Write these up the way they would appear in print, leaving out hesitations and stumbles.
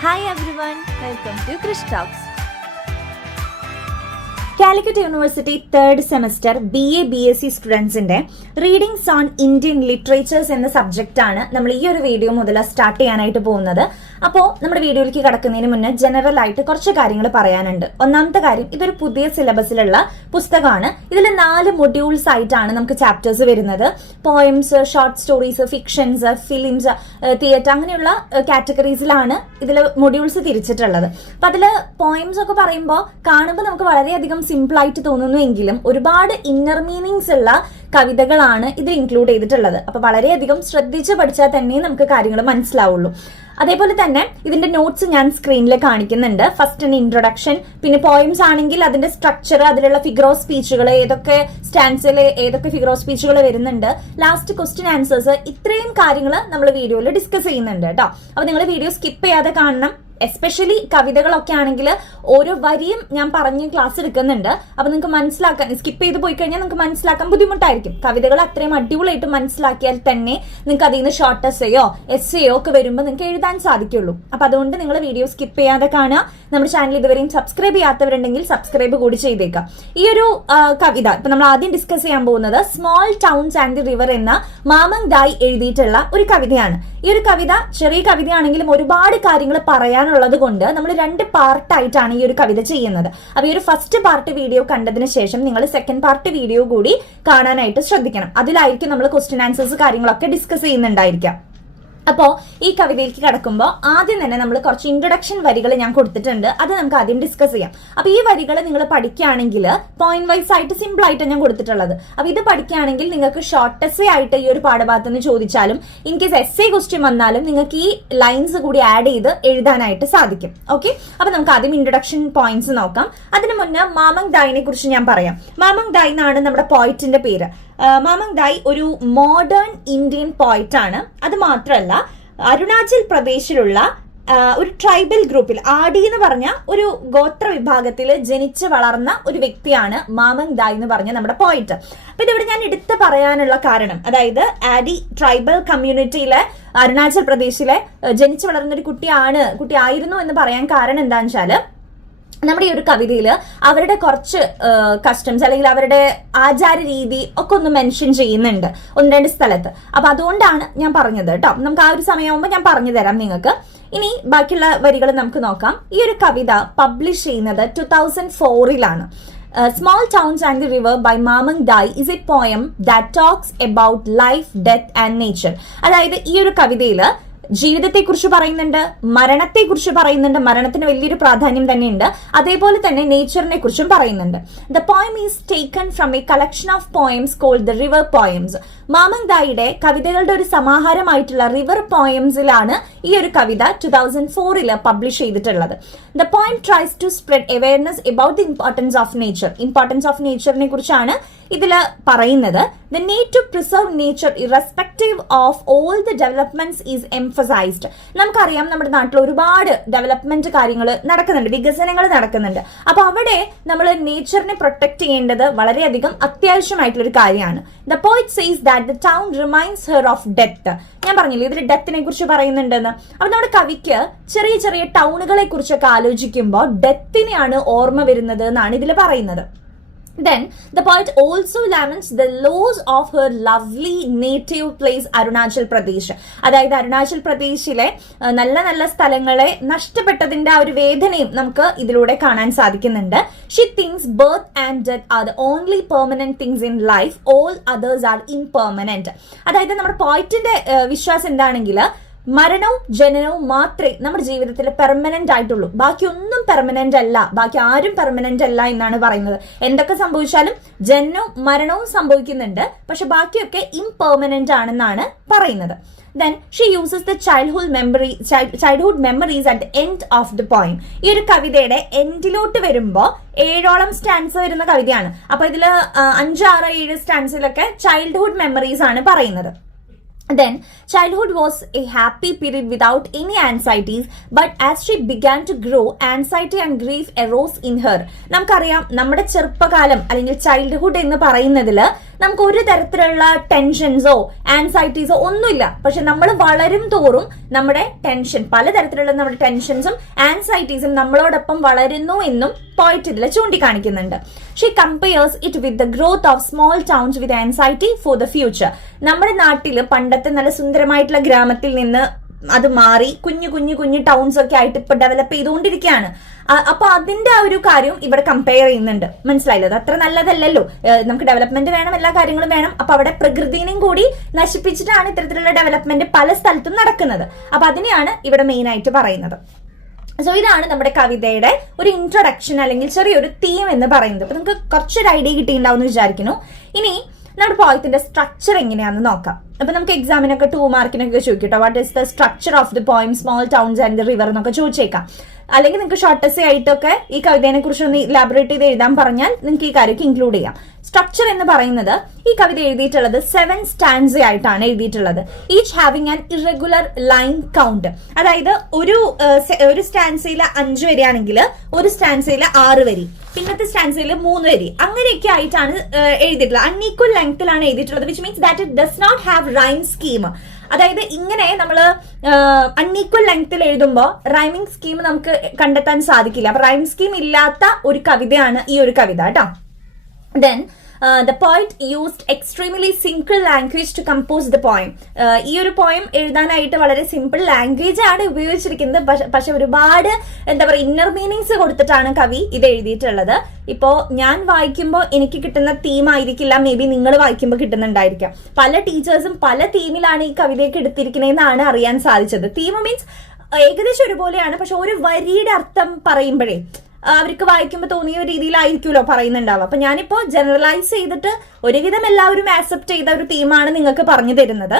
Hi everyone, welcome to Krish Talks. Calicut University third semester BA BSC സ്റ്റുഡൻസിന്റെ readings on Indian literatures എന്ന subject ആണ് നമ്മൾ ഈ ഒരു വീഡിയോ മുതൽ സ്റ്റാർട്ട് ചെയ്യാനായിട്ട് പോകുന്നത്. അപ്പോൾ നമ്മുടെ വീഡിയോയിലേക്ക് കടക്കുന്നതിന് മുന്നേ ജനറൽ ആയിട്ട് കുറച്ച് കാര്യങ്ങൾ പറയാനുണ്ട്. ഒന്നാമത്തെ കാര്യം, ഇതൊരു പുതിയ സിലബസിലുള്ള പുസ്തകമാണ്. ഇതിൽ 4 മൊഡ്യൂൾസ് ആയിട്ടാണ് നമുക്ക് ചാപ്റ്റേഴ്സ് വരുന്നത്. Poems, short stories, fictions, films, theatre, അങ്ങനെയുള്ള കാറ്റഗറീസിലാണ് ഇതിൽ മൊഡ്യൂൾസ് തിരിച്ചിട്ടുള്ളത്. അപ്പൊ അതിൽ പോയംസ് ഒക്കെ പറയുമ്പോൾ കാണുമ്പോൾ നമുക്ക് വളരെയധികം സിമ്പിൾ ആയിട്ട് തോന്നുന്നുവെങ്കിലും ഒരുപാട് ഇന്നർ മീനിങ്സ് ഉള്ള കവിതകളാണ് ഇത് ഇൻക്ലൂഡ് ചെയ്തിട്ടുള്ളത്. അപ്പൊ വളരെയധികം ശ്രദ്ധിച്ച് പഠിച്ചാൽ തന്നെ നമുക്ക് കാര്യങ്ങൾ മനസ്സിലാവുള്ളൂ. അതേപോലെ തന്നെ ഇതിന്റെ നോട്ട്സ് ഞാൻ സ്ക്രീനിൽ കാണിക്കുന്നുണ്ട്. ഫസ്റ്റ് ഇൻട്രൊഡക്ഷൻ, പിന്നെ പോയിംസ് ആണെങ്കിൽ അതിന്റെ സ്ട്രക്ചർ, അതിലുള്ള ഫിഗർ ഓഫ് സ്പീച്ചുകൾ, ഏതൊക്കെ സ്റ്റാൻസിൽ ഏതൊക്കെ ഫിഗർ ഓഫ് സ്പീച്ചുകൾ വരുന്നുണ്ട്, ലാസ്റ്റ് ക്വസ്റ്റ്യൻ ആൻസേഴ്സ്, ഇത്രയും കാര്യങ്ങൾ നമ്മൾ വീഡിയോയിൽ ഡിസ്കസ് ചെയ്യുന്നുണ്ട് കേട്ടോ. അപ്പൊ നിങ്ങൾ വീഡിയോ സ്കിപ്പ് ചെയ്യാതെ കാണണം. എസ്പെഷ്യലി കവിതകളൊക്കെ ആണെങ്കിൽ ഓരോ വരിയും ഞാൻ പറഞ്ഞ് ക്ലാസ് എടുക്കുന്നുണ്ട്. അപ്പൊ നിങ്ങൾക്ക് മനസ്സിലാക്കാൻ, സ്കിപ്പ് ചെയ്ത് പോയി കഴിഞ്ഞാൽ നിങ്ങൾക്ക് മനസ്സിലാക്കാൻ ബുദ്ധിമുട്ടായിരിക്കും. കവിതകൾ അത്രയും അടിപൊളിയായിട്ട് മനസ്സിലാക്കിയാൽ തന്നെ നിങ്ങൾക്ക് അതിൽ നിന്ന് ഷോർട്ട് എസ്സേയോ ഒക്കെ വരുമ്പോൾ നിങ്ങൾക്ക് എഴുതാൻ സാധിക്കുള്ളൂ. അപ്പൊ അതുകൊണ്ട് നിങ്ങൾ വീഡിയോ സ്കിപ്പ് ചെയ്യാതെ കാണുക. നമ്മുടെ ചാനൽ ഇതുവരെയും സബ്സ്ക്രൈബ് ചെയ്യാത്തവരുണ്ടെങ്കിൽ സബ്സ്ക്രൈബ് കൂടി ചെയ്തേക്കാം. ഈ ഒരു കവിത ഇപ്പൊ നമ്മൾ ആദ്യം ഡിസ്കസ് ചെയ്യാൻ പോകുന്നത് small towns and the river എന്ന മാമങ് ദായ് എഴുതിയിട്ടുള്ള ഒരു കവിതയാണ്. ഈ ഒരു കവിത ചെറിയ കവിതയാണെങ്കിലും ഒരുപാട് കാര്യങ്ങൾ പറയാനുള്ളത് കൊണ്ട് നമ്മൾ 2 പാർട്ടായിട്ടാണ് ഈ ഒരു കവിത ചെയ്യുന്നത്. അപ്പൊ ഈ ഒരു ഫസ്റ്റ് പാർട്ട് വീഡിയോ കണ്ടതിന് ശേഷം നിങ്ങൾ സെക്കൻഡ് പാർട്ട് വീഡിയോ കൂടി കാണാനായിട്ട് ശ്രദ്ധിക്കണം. അതിലായിരിക്കും നമ്മൾ ക്വസ്റ്റ്യൻ ആൻസേഴ്സ് കാര്യങ്ങളൊക്കെ ഡിസ്കസ് ചെയ്യുന്നുണ്ടായിരിക്കാം. അപ്പോ ഈ കവിതയിലേക്ക് കടക്കുമ്പോൾ ആദ്യം തന്നെ നമ്മൾ കുറച്ച് ഇൻട്രൊഡക്ഷൻ വരികൾ ഞാൻ കൊടുത്തിട്ടുണ്ട്. അത് നമുക്ക് ആദ്യം ഡിസ്കസ് ചെയ്യാം. അപ്പൊ ഈ വരികൾ നിങ്ങൾ പഠിക്കുകയാണെങ്കിൽ പോയിന്റ് വൈസ് ആയിട്ട് സിമ്പിൾ ആയിട്ട് ഞാൻ കൊടുത്തിട്ടുള്ളത്. അപ്പൊ ഇത് പഠിക്കുകയാണെങ്കിൽ നിങ്ങൾക്ക് ഷോർട്ട് എസ്സേ ആയിട്ട് ഈ ഒരു പാഠഭാഗത്ത് നിന്ന് ചോദിച്ചാലും ഇൻ കേസ് എസ്സേ ക്വസ്റ്റ്യൻ വന്നാലും നിങ്ങൾക്ക് ഈ ലൈൻസ് കൂടി ആഡ് ചെയ്ത് എഴുതാനായിട്ട് സാധിക്കും. ഓക്കെ, അപ്പൊ നമുക്ക് ആദ്യം ഇൻട്രൊഡക്ഷൻ പോയിന്റ്സ് നോക്കാം. അതിനു മുന്നേ മാമങ് ദായിനെ കുറിച്ച് ഞാൻ പറയാം. മാമങ് ദായ് എന്നാണ് നമ്മുടെ പോയിറ്റിന്റെ പേര്. മാമങ് ദായ് ഒരു മോഡേൺ ഇന്ത്യൻ പോയിറ്റ് ആണ്. അത് മാത്രമല്ല അരുണാചൽ പ്രദേശിലുള്ള ഒരു ട്രൈബൽ ഗ്രൂപ്പിൽ ആഡി എന്ന് പറഞ്ഞ ഒരു ഗോത്ര വിഭാഗത്തിൽ ജനിച്ച് വളർന്ന ഒരു വ്യക്തിയാണ് മാമങ് ദായ് എന്ന് പറഞ്ഞ നമ്മുടെ പോയിറ്റ്. അപ്പൊ ഇതിവിടെ ഞാൻ എടുത്തു പറയാനുള്ള കാരണം, അതായത് ആഡി ട്രൈബൽ കമ്മ്യൂണിറ്റിയിലെ അരുണാചൽ പ്രദേശിലെ ജനിച്ചു വളർന്ന ഒരു കുട്ടിയായിരുന്നു എന്ന് പറയാൻ കാരണം എന്താണെന്ന് വെച്ചാല് നമ്മുടെ ഈ ഒരു കവിതയിൽ അവരുടെ കുറച്ച് കസ്റ്റംസ് അല്ലെങ്കിൽ അവരുടെ ആചാര രീതി ഒക്കെ ഒന്ന് മെൻഷൻ ചെയ്യുന്നുണ്ട് 1-2 സ്ഥലത്ത്. അപ്പൊ അതുകൊണ്ടാണ് ഞാൻ പറഞ്ഞത് കേട്ടോ. നമുക്ക് ആ ഒരു സമയമാകുമ്പോൾ ഞാൻ പറഞ്ഞു തരാം നിങ്ങൾക്ക്. ഇനി ബാക്കിയുള്ള വരികൾ നമുക്ക് നോക്കാം. ഈ ഒരു കവിത പബ്ലിഷ് ചെയ്യുന്നത് 2004-ലാണ്. Small Towns and the River by Mamang Dai is a poem that talks about life, death and nature. അതായത് ഈ ഒരു കവിതയില് ജീവിതത്തെ കുറിച്ച് പറയുന്നുണ്ട്, മരണത്തെ കുറിച്ച് പറയുന്നുണ്ട്. മരണത്തിന് വലിയൊരു പ്രാധാന്യം തന്നെയുണ്ട്. അതേപോലെ തന്നെ നേച്ചറിനെ കുറിച്ചും പറയുന്നുണ്ട്. The poem is taken from a collection of poems called the river poems. Mamang ദായിയുടെ കവിതകളുടെ ഒരു സമാഹാരമായിട്ടുള്ള റിവർ പോയംസിലാണ് ഈ ഒരു കവിത 2004 പബ്ലിഷ് ചെയ്തിട്ടുള്ളത്. The poem tries to spread awareness about the importance of nature. Importance of നേച്ചറിനെ കുറിച്ചാണ് ഇതില് പറയുന്നത്. The need to preserve nature irrespective of all the developments is emphasized. നമുക്കറിയാം നമ്മുടെ നാട്ടിൽ ഒരുപാട് ഡെവലപ്മെന്റ് കാര്യങ്ങൾ നടക്കുന്നുണ്ട്, വികസനങ്ങൾ നടക്കുന്നുണ്ട്. അപ്പൊ അവിടെ നമ്മൾ നേച്ചറിനെ പ്രൊട്ടക്ട് ചെയ്യേണ്ടത് വളരെയധികം അത്യാവശ്യമായിട്ടുള്ള ഒരു കാര്യമാണ്. The poet says that the town reminds her of death. ഞാൻ പറഞ്ഞില്ലേ ഇതിൽ ഡെത്തിനെ കുറിച്ച് പറയുന്നുണ്ടെന്ന്. അപ്പൊ നമ്മുടെ കവിക്ക് ചെറിയ ചെറിയ ടൗണുകളെ കുറിച്ചൊക്കെ ആലോചിക്കുമ്പോൾ ഡെത്തിനെയാണ് ഓർമ്മ വരുന്നത് എന്നാണ് ഇതിൽ പറയുന്നത്. Then the poet also laments the loss of her lovely native place Arunachal Pradesh. അതായത് അരുണാചൽ പ്രദേശിലെ നല്ല നല്ല സ്ഥലങ്ങളെ നഷ്ടപ്പെട്ടതിന്റെ ആ ഒരു വേദനയും നമുക്ക് ഇതിലൂടെ കാണാൻ സാധിക്കുന്നുണ്ട്. She thinks birth and death are the only permanent things in life. All others are impermanent. അതായത് നമ്മുടെ പോയിറ്റിന്റെ വിശ്വാസം എന്താണെങ്കിൽ മരണവും ജനനവും മാത്രമേ നമ്മുടെ ജീവിതത്തിൽ പെർമനന്റ് ആയിട്ടുള്ളൂ. ബാക്കി ഒന്നും പെർമനന്റ് അല്ല, ബാക്കി ആരും പെർമനന്റ് അല്ല എന്നാണ് പറയുന്നത്. എന്തൊക്കെ സംഭവിച്ചാലും ജനനവും മരണവും സംഭവിക്കുന്നുണ്ട്, പക്ഷെ ബാക്കിയൊക്കെ ഇംപെർമനന്റ് ആണെന്നാണ് പറയുന്നത്. Then she uses the childhood memories at the end of the poem. ഈ ഒരു കവിതയുടെ എൻഡിലോട്ട് വരുമ്പോൾ 7ഓളം സ്റ്റാൻസ് വരുന്ന കവിതയാണ്. അപ്പൊ ഇതില് 5, 6, 7 സ്റ്റാൻസിലൊക്കെ ചൈൽഡ്ഹുഡ് മെമ്മറീസ് ആണ് പറയുന്നത്. Then childhood was a happy period without any anxieties, but as she began to grow, anxiety and grief arose in her. നമുക്കറിയാം നമ്മുടെ ചെറുപ്പകാലം അല്ലെങ്കിൽ ചൈൽഡ്ഹുഡ് എന്ന് പറയുന്നതില് നമുക്ക് ഒരു തരത്തിലുള്ള ടെൻഷൻസോ ആൻസൈറ്റീസോ ഒന്നുമില്ല. പക്ഷെ നമ്മൾ വളരും തോറും നമ്മുടെ ടെൻഷൻ, പലതരത്തിലുള്ള നമ്മുടെ ടെൻഷൻസും ആൻസൈറ്റീസും നമ്മളോടൊപ്പം വളരുന്നു എന്നും പോയിന്റ് ഇതിൽ ചൂണ്ടിക്കാണിക്കുന്നുണ്ട്. She compares it with the growth of small towns with anxiety for the future. നമ്മുടെ നാട്ടിൽ പണ്ടത്തെ നല്ല സുന്ദരമായിട്ടുള്ള ഗ്രാമത്തിൽ നിന്ന് അത് മാറി കുഞ്ഞു കുഞ്ഞു കുഞ്ഞു ടൗൺസ് ഒക്കെ ആയിട്ട് ഇപ്പൊ ഡെവലപ്പ് ചെയ്തുകൊണ്ടിരിക്കുകയാണ്. അപ്പൊ അതിന്റെ ആ ഒരു കാര്യം ഇവിടെ കമ്പയർ ചെയ്യുന്നുണ്ട്. മനസ്സിലായില്ലോ? അത് അത്ര നല്ലതല്ലല്ലോ. നമുക്ക് ഡെവലപ്മെന്റ് വേണം, എല്ലാ കാര്യങ്ങളും വേണം. അപ്പൊ അവിടെ പ്രകൃതിനെയും കൂടി നശിപ്പിച്ചിട്ടാണ് ഇത്തരത്തിലുള്ള ഡെവലപ്മെന്റ് പല സ്ഥലത്തും നടക്കുന്നത്. അപ്പൊ അതിനെയാണ് ഇവിടെ മെയിൻ ആയിട്ട് പറയുന്നത്. സോ ഇതാണ് നമ്മുടെ കവിതയുടെ ഒരു ഇൻട്രൊഡക്ഷൻ അല്ലെങ്കിൽ ചെറിയൊരു തീം എന്ന് പറയുന്നത്. അപ്പൊ നമുക്ക് കുറച്ചൊരു ഐഡിയ കിട്ടിയിട്ടുണ്ടാവും എന്ന് വിചാരിക്കുന്നു. ഇനി നമ്മുടെ പോയത്തിന്റെ സ്ട്രക്ചർ എങ്ങനെയാണെന്ന് നോക്കാം. അപ്പൊ നമുക്ക് എക്സാമിനൊക്കെ 2 മാർക്കിനൊക്കെ ചോദിക്കട്ടോ, what is the structure of the poem small towns and the river എന്നൊക്കെ ചോദിച്ചേക്കാം. അല്ലെങ്കിൽ നിങ്ങൾക്ക് ഷോർട്ടസ്റ്റ് ആയിട്ടൊക്കെ ഈ കവിതയെ കുറിച്ച് ഒന്ന് ഇലാബറേറ്റ് ചെയ്ത് എഴുതാൻ പറഞ്ഞാൽ നിങ്ങൾക്ക് ഈ കാര്യമൊക്കെ ഇൻക്ലൂഡ് ചെയ്യാം. സ്ട്രക്ചർ എന്ന് പറയുന്നത് ഈ കവിത എഴുതിയിട്ടുള്ളത് 7 സ്റ്റാൻസ ആയിട്ടാണ് എഴുതിയിട്ടുള്ളത്. Each having an irregular line count. അതായത് ഒരു സ്റ്റാൻസയിൽ 5 വരിയാണെങ്കിൽ ഒരു സ്റ്റാൻസയിൽ 6 വരി, പിന്നത്തെ സ്റ്റാൻസയിൽ 3 വരി, അങ്ങനെയൊക്കെ ആയിട്ടാണ് എഴുതിയിട്ടുള്ളത്. അൺഈക്വൽ ലെങ്ത്തിലാണ് എഴുതിയിട്ടുള്ളത്. Which means that it does not have rhyme scheme. അതായത് ഇങ്ങനെ നമ്മൾ അൺഈക്വൽ ലെങ്ത്തിൽ എഴുതുമ്പോൾ റൈമിംഗ് സ്കീം നമുക്ക് കണ്ടെത്താൻ സാധിക്കില്ല. അപ്പൊ റൈം സ്കീം ഇല്ലാത്ത ഒരു കവിതയാണ് ഈ ഒരു കവിത കേട്ടോ. Then the poet used extremely simple language to compose the poem. ഈ ഒരു പോയം എഴുതാനായിട്ട് വളരെ സിമ്പിൾ ലാംഗ്വേജ് ആണ് ഉപയോഗിച്ചിരിക്കുന്നത്. പക്ഷെ ഒരുപാട് എന്താ പറയുക ഇന്നർ മീനിങ്സ് കൊടുത്തിട്ടാണ് കവി ഇത് എഴുതിയിട്ടുള്ളത്. ഇപ്പോ ഞാൻ വായിക്കുമ്പോൾ എനിക്ക് കിട്ടുന്ന തീം ആയിരിക്കില്ല മേ ബി നിങ്ങൾ വായിക്കുമ്പോൾ കിട്ടുന്നുണ്ടായിരിക്കാം. പല ടീച്ചേഴ്സും പല തീമിലാണ് ഈ കവിതയൊക്കെ എടുത്തിരിക്കുന്നതെന്നാണ് അറിയാൻ സാധിച്ചത്. തീം മീൻസ് ഏകദേശം ഒരുപോലെയാണ്, പക്ഷെ ഒരു വരിയുടെ അർത്ഥം പറയുമ്പോഴേ അവർക്ക് വായിക്കുമ്പോൾ തോന്നിയ രീതിയിലായിരിക്കുമല്ലോ പറയുന്നുണ്ടാവുക. അപ്പൊ ഞാനിപ്പോ ജനറലൈസ് ചെയ്തിട്ട് ഒരുവിധം എല്ലാവരും ആക്സെപ്റ്റ് ചെയ്ത ഒരു തീമാണ് നിങ്ങൾക്ക് പറഞ്ഞു തരുന്നത്.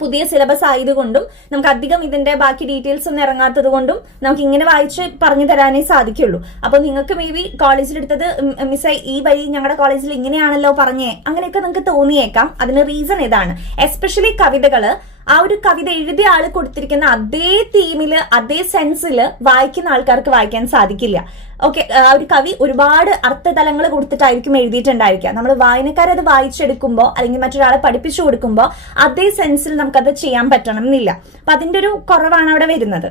പുതിയ സിലബസ് ആയതുകൊണ്ടും നമുക്ക് അധികം ഇതിന്റെ ബാക്കി ഡീറ്റെയിൽസ് ഒന്നും ഇറങ്ങാത്തത് കൊണ്ടും നമുക്ക് ഇങ്ങനെ വായിച്ച് പറഞ്ഞു തരാനേ സാധിക്കുള്ളൂ. അപ്പൊ നിങ്ങൾക്ക് മേ ബി കോളേജിലെടുത്തത് മിസ്സായി, ഈ വഴി ഞങ്ങളുടെ കോളേജിൽ ഇങ്ങനെയാണല്ലോ പറഞ്ഞേ, അങ്ങനെയൊക്കെ നിങ്ങൾക്ക് തോന്നിയേക്കാം. അതിന് റീസൺ ഇതാണ്. എസ്പെഷ്യലി കവിതകള് ആ ഒരു കവിത എഴുതിയ ആള് കൊടുത്തിരിക്കുന്ന അതേ തീമില് അതേ സെൻസില് വായിക്കുന്ന ആൾക്കാർക്ക് വായിക്കാൻ സാധിക്കില്ല. ഓക്കെ, ആ ഒരു കവി ഒരുപാട് അർത്ഥതലങ്ങൾ കൊടുത്തിട്ടായിരിക്കും എഴുതിയിട്ടുണ്ടായിരിക്കുക. നമ്മൾ വായനക്കാരത് വായിച്ചെടുക്കുമ്പോൾ അല്ലെങ്കിൽ മറ്റൊരാളെ പഠിപ്പിച്ചു കൊടുക്കുമ്പോൾ അതേ സെൻസിൽ നമുക്കത് ചെയ്യാൻ പറ്റണം എന്നില്ല. അപ്പൊ അതിന്റെ ഒരു കുറവാണ് അവിടെ വരുന്നത്.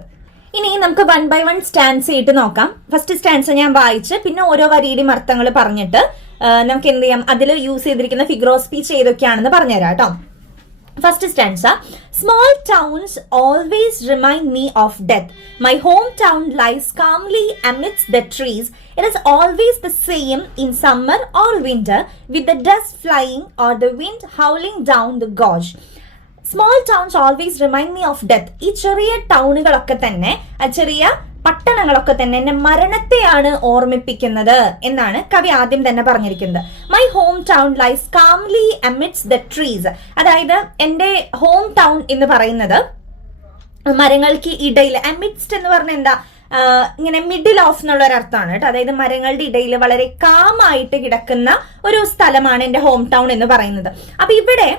ഇനി നമുക്ക് 1 by 1 സ്റ്റാൻസ് ആയിട്ട് നോക്കാം. ഫസ്റ്റ് സ്റ്റാൻസ് ഞാൻ വായിച്ച് പിന്നെ ഓരോ വരിയുടെയും അർത്ഥങ്ങൾ പറഞ്ഞിട്ട് നമുക്ക് എന്ത് ചെയ്യാം, അതിൽ യൂസ് ചെയ്തിരിക്കുന്ന ഫിഗർ ഓഫ് സ്പീച്ച് ഏതൊക്കെയാണെന്ന് പറഞ്ഞുതരാം കേട്ടോ. First stanza. Small towns always remind me of death. My hometown lies calmly amidst the trees. It is always the same in summer or winter, with the dust flying or the wind howling down the gorge. Small towns always remind me of death. ഈ ചെറിയ ടൗണുകളൊക്കെ തന്നെ, ചെറിയ പട്ടണങ്ങളൊക്കെ തന്നെ എന്നെ മരണത്തെയാണ് ഓർമ്മിപ്പിക്കുന്നത് എന്നാണ് കവി ആദ്യം തന്നെ പറഞ്ഞിരിക്കുന്നത്. My home town lies calmly amidst the trees. അതായത് എന്റെ ഹോം ടൗൺ എന്ന് പറയുന്നത് മരങ്ങൾക്ക് ഇടയിൽ, അമിഡ്സ്റ്റ് എന്ന് പറഞ്ഞ എന്താ, ഇങ്ങനെ മിഡിൽ ഓഫ് എന്നുള്ള ഒരു അർത്ഥമാണ് കേട്ടോ. അതായത് മരങ്ങളുടെ ഇടയിൽ വളരെ കാമായിട്ട് കിടക്കുന്ന ഒരു സ്ഥലമാണ് എന്റെ ഹോം ടൗൺ എന്ന് പറയുന്നത്. അപ്പൊ ഇവിടെ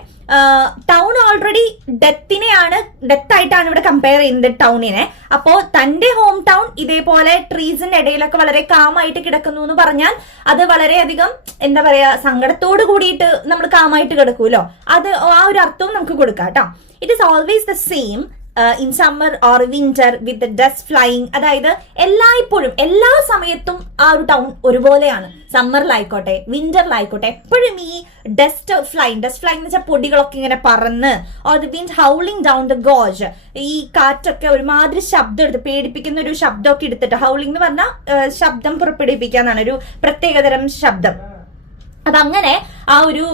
ടൗൺ ഓൾറെഡി ഡെത്ത് ആയിട്ടാണ് ഇവിടെ കമ്പയർ ചെയ്യുന്നത് ടൗണിനെ. അപ്പോ തന്റെ ഹോം ടൗൺ ഇതേപോലെ ട്രീസിന്റെ ഇടയിലൊക്കെ വളരെ കാമായിട്ട് കിടക്കുന്നു എന്ന് പറഞ്ഞാൽ അത് വളരെയധികം എന്താ പറയാ സങ്കടത്തോട് കൂടിയിട്ട് നമ്മൾ കാമായിട്ട് കിടക്കൂലോ, അത് ആ ഒരു അർത്ഥവും നമുക്ക് കൊടുക്കാം കേട്ടോ. It is always the same in summer or winter with the dust flying. അതായത് എല്ലായ്പ്പോഴും എല്ലാ സമയത്തും ആ ഒരു ടൗൺ ഒരുപോലെയാണ്. സമ്മറിലായിക്കോട്ടെ വിന്ററിലായിക്കോട്ടെ എപ്പോഴും ഈ ഡസ്റ്റ് ഫ്ലൈങ് എന്ന് വെച്ചാൽ പൊടികളൊക്കെ ഇങ്ങനെ പറന്ന്, or the wind howling down the gauge, ഈ കാറ്റൊക്കെ ഒരുമാതിരി ശബ്ദം എടുത്ത് പേടിപ്പിക്കുന്ന ഒരു ശബ്ദമൊക്കെ എടുത്തിട്ട്, ഹൗളിംഗ് എന്ന് പറഞ്ഞാൽ ശബ്ദം പുറപ്പെടുവിപ്പിക്കാന്നാണ്, ഒരു പ്രത്യേകതരം ശബ്ദം. അപ്പൊ അങ്ങനെ ആ ഒരു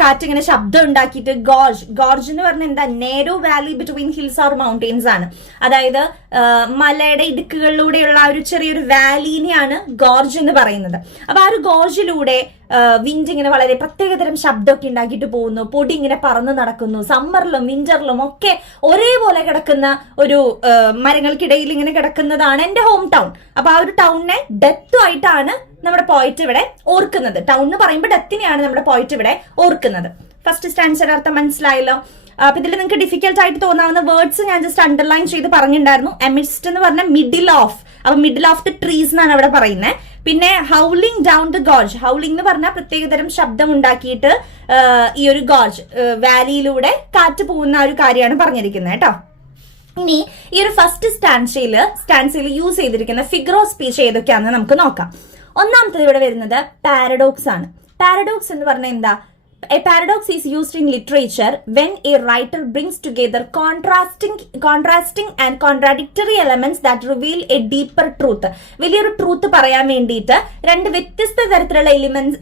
കാറ്റിങ്ങനെ ശബ്ദം ഉണ്ടാക്കിയിട്ട് ഗോർജ് എന്ന് പറഞ്ഞാൽ എന്താ, narrow valley between hills or mountains ആണ്. അതായത് മലയുടെ ഇടുക്കുകളിലൂടെയുള്ള ആ ഒരു ചെറിയൊരു വാലിനെയാണ് ഗോർജ് എന്ന് പറയുന്നത്. അപ്പൊ ആ ഒരു ഗോർജിലൂടെ വിൻഡ് ഇങ്ങനെ വളരെ പ്രത്യേകതരം ശബ്ദമൊക്കെ ഉണ്ടാക്കിയിട്ട് പോകുന്നു, പൊടി ഇങ്ങനെ പറന്ന് നടക്കുന്നു. സമ്മറിലും വിന്ററിലും ഒക്കെ ഒരേപോലെ കിടക്കുന്ന ഒരു മരങ്ങൾക്കിടയിൽ ഇങ്ങനെ കിടക്കുന്നതാണ് എന്റെ ഹോം ടൗൺ. അപ്പൊ ആ ഒരു ടൗണിനെ ഡെത്തുമായിട്ടാണ് നമ്മുടെ പോയിറ്റ് ഇവിടെ ഓർക്കുന്നത്. ടൗൺ എന്ന് പറയുമ്പോൾ ഡെത്തിനെയാണ് നമ്മുടെ പോയിറ്റ് ഇവിടെ ഓർക്കുന്നത്. ഫസ്റ്റ് സ്റ്റാൻസയുടെ അർത്ഥം മനസ്സിലായല്ലോ. അപ്പൊ ഇതിൽ നിങ്ങൾക്ക് ഡിഫിക്കൽട്ട് ആയിട്ട് തോന്നാവുന്ന വേർഡ്സ് ഞാൻ ജസ്റ്റ് അണ്ടർലൈൻ ചെയ്ത് പറഞ്ഞിട്ടുണ്ടായിരുന്നു. എമിഡ്സ്റ്റ് എന്ന് പറഞ്ഞാൽ മിഡിൽ ഓഫ്, അപ്പൊ മിഡിൽ ഓഫ് ദി ട്രീസ് എന്നാണ് അവിടെ പറയുന്നത്. പിന്നെ ഹൗലിംഗ് ഡൗൺ ദ ഗോർജ്. ഹൗലിംഗ് എന്ന് പറഞ്ഞാൽ പ്രത്യേകതരം ശബ്ദം ഉണ്ടാക്കിയിട്ട് ഈ ഒരു ഗോർജ് വാലിയിലൂടെ കാറ്റ് പോകുന്ന ഒരു കാര്യമാണ് പറഞ്ഞിരിക്കുന്നത് കേട്ടോ. ഇനി ഈ ഒരു ഫസ്റ്റ് സ്റ്റാൻസയിൽ യൂസ് ചെയ്തിരിക്കുന്ന ഫിഗർ ഓഫ് സ്പീച്ച് ഏതൊക്കെയാണെന്ന് നമുക്ക് നോക്കാം. ഒന്നാമത്തത് ഇവിടെ വരുന്നത് പാരഡോക്സ് ആണ്. പാരഡോക്സ് എന്ന് പറഞ്ഞാൽ എന്താ? A paradox is used in literature when a writer brings together contrasting and contradictory elements that reveal a deeper truth. വലിയൊരു ട്രൂത്ത് പറയാൻ വേണ്ടിയിട്ട് രണ്ട് വ്യത്യസ്ത തരത്തിലുള്ള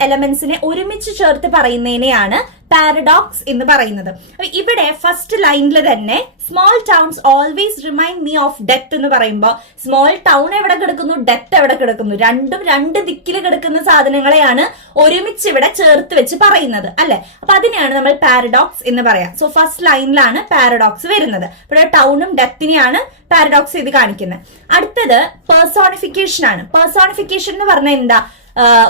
എലമെന്റ്സിനെ ഒരുമിച്ച് ചേർത്ത് പറയുന്നതിനെയാണ് പാരഡോക്സ് എന്ന് പറയുന്നത്. ഇവിടെ ഫസ്റ്റ് ലൈനിൽ തന്നെ small towns always remind me of death എന്ന് പറയുമ്പോൾ സ്മോൾ ടൗൺ എവിടെ കിടക്കുന്നു, ഡെത്ത് എവിടെ കിടക്കുന്നു? രണ്ടും രണ്ട് ദിക്കിൽ കിടക്കുന്ന സാധനങ്ങളെയാണ് ഒരുമിച്ച് ഇവിടെ ചേർത്ത് വെച്ച് പറയുന്നത് അല്ലെ. അപ്പൊ അതിനെയാണ് നമ്മൾ പാരഡോക്സ് എന്ന് പറയാം. സോ ഫസ്റ്റ് ലൈനിലാണ് പാരഡോക്സ് വരുന്നത്. ഇവിടെ ടൗണും ഡെത്തിനെയാണ് പാരഡോക്സ് ചെയ്ത് കാണിക്കുന്നത്. അടുത്തത് പേഴ്സോണിഫിക്കേഷൻ ആണ്. പേഴ്സോണിഫിക്കേഷൻ എന്ന് പറഞ്ഞാൽ എന്താ?